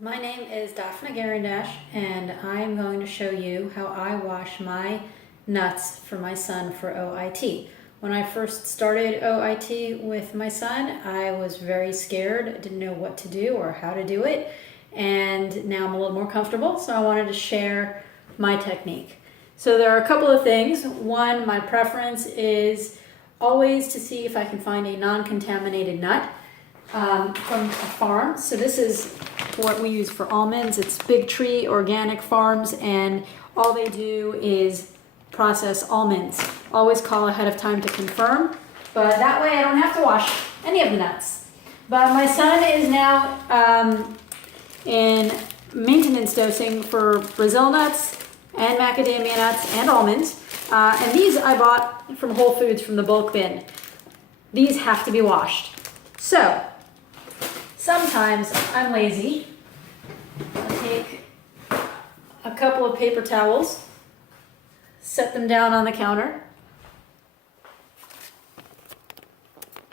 My name is Daphne Garandash, and I'm going to show you how I wash my nuts for my son for OIT. When I first started OIT with my son, I was very scared, didn't know what to do or how to do it, and now I'm a little more comfortable, so I wanted to share my technique. So there are a couple of things. One, my preference is always to see if I can find a non-contaminated nut from a farm. So this is what we use for almonds. It's Big Tree Organic Farms, and all they do is process almonds. Always call ahead of time to confirm, but that way I don't have to wash any of the nuts. But my son is now in maintenance dosing for Brazil nuts and macadamia nuts and almonds. And these I bought from Whole Foods from the bulk bin. These have to be washed. So sometimes I'm lazy. I'll take a couple of paper towels, set them down on the counter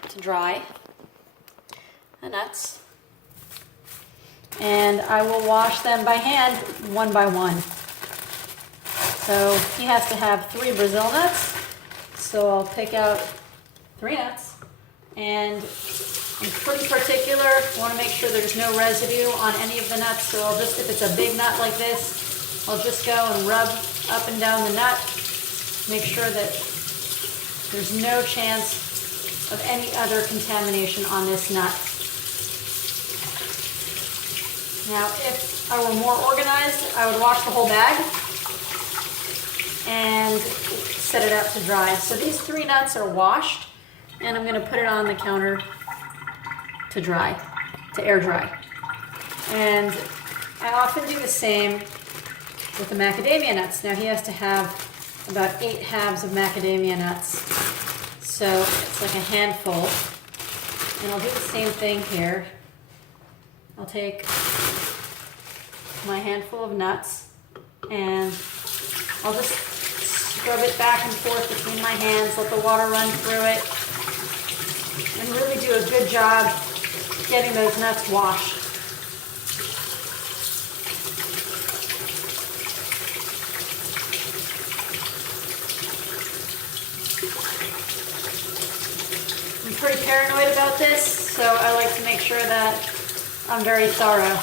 to dry the nuts, and I will wash them by hand one by one. So he has to have 3 Brazil nuts, so I'll pick out 3 nuts, and I'm pretty particular. I want to make sure there's no residue on any of the nuts, so I'll just, if it's a big nut like this, I'll just go and rub up and down the nut, make sure that there's no chance of any other contamination on this nut. Now, if I were more organized, I would wash the whole bag and set it out to dry. So these 3 nuts are washed, and I'm going to put it on the counter to dry, to air dry. And I often do the same with the macadamia nuts. Now he has to have about 8 halves of macadamia nuts, so it's like a handful. And I'll do the same thing here. I'll take my handful of nuts and I'll just scrub it back and forth between my hands, let the water run through it, and really do a good job getting those nuts washed. I'm pretty paranoid about this, so I like to make sure that I'm very thorough.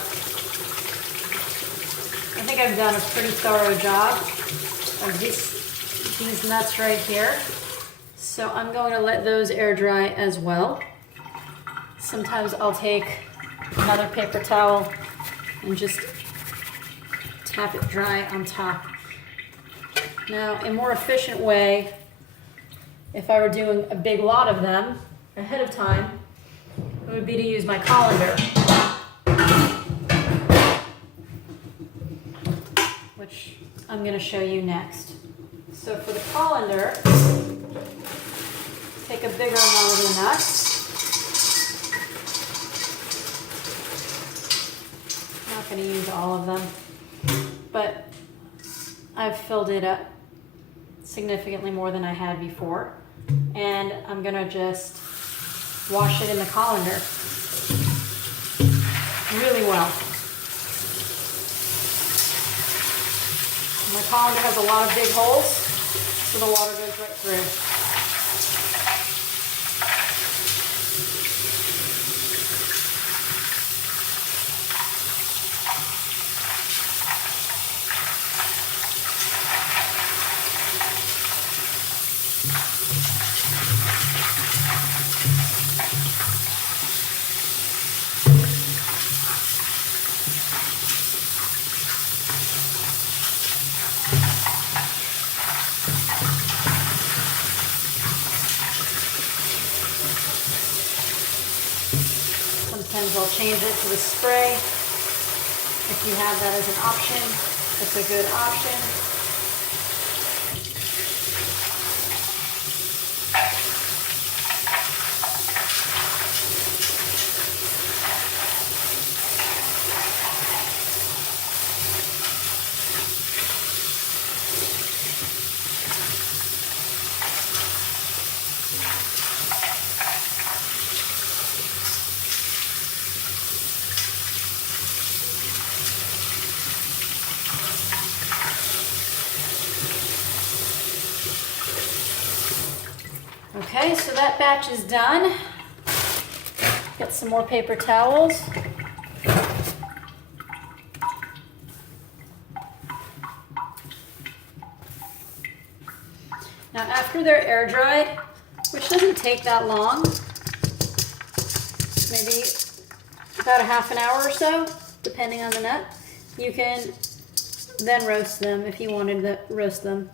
I think I've done a pretty thorough job of these nuts right here. So I'm going to let those air dry as well. Sometimes I'll take another paper towel and just tap it dry on top. Now, a more efficient way, if I were doing a big lot of them ahead of time, it would be to use my colander, which I'm going to show you next. So for the colander, take a bigger amount of the nuts. I'm not going to use all of them, but I've filled it up significantly more than I had before, and I'm going to just wash it in the colander really well. My colander has a lot of big holes, so the water goes right through. Sometimes I'll change it to the spray. If you have that as an option, it's a good option. Okay, so that batch is done. Get some more paper towels. Now after they're air dried, which doesn't take that long, maybe about a half an hour or so, depending on the nut, you can then roast them if you wanted to roast them.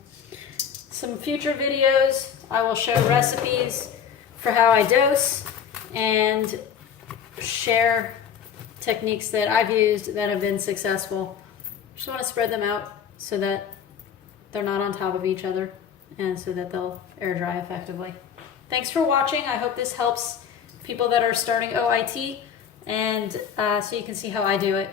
Some future videos, I will show recipes for how I dose and share techniques that I've used that have been successful. Just want to spread them out so that they're not on top of each other and so that they'll air dry effectively. Thanks for watching. I hope this helps people that are starting OIT, and so you can see how I do it.